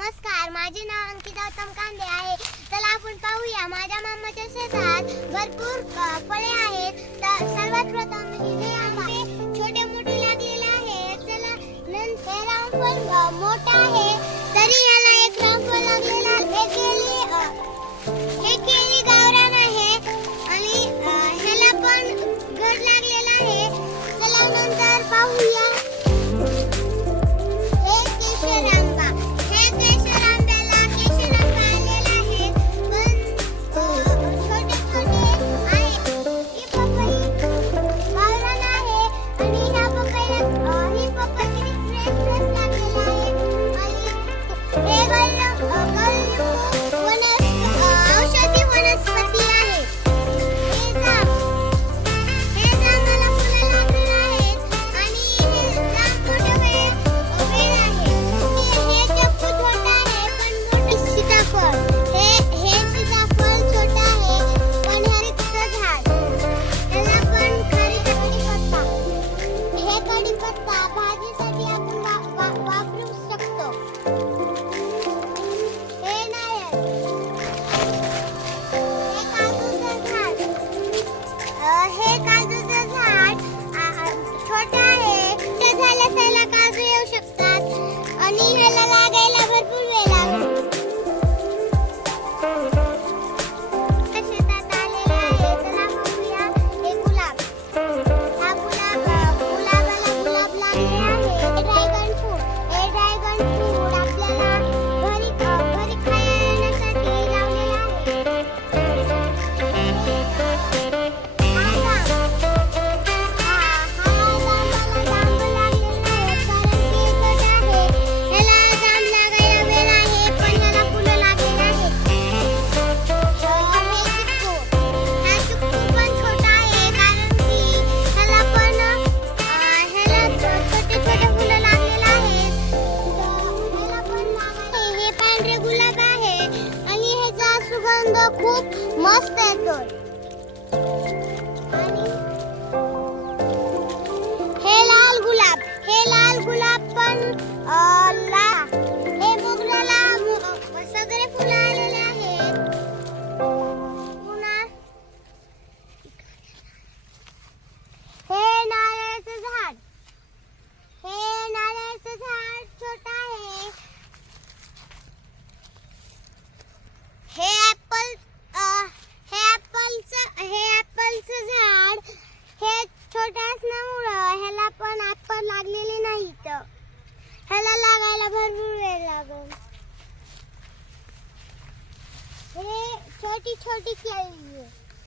नमस्कार माझे नाव अंकिता उत्तम कांदे आहे. चला आपण पाहूया माझ्या मामाच्या शेतात भरपूर फळे आहेत. तर सर्वात प्रथम हिरवे आंबे छोटे मोठे लागलेले आहेत. चला नंतर फळ मोठा आहे. বাবা Jakob Masvedon. लागलेले नाही तर ह्याला लागायला भरपूर वेळ लागेल. हे छोटी छोटी केळी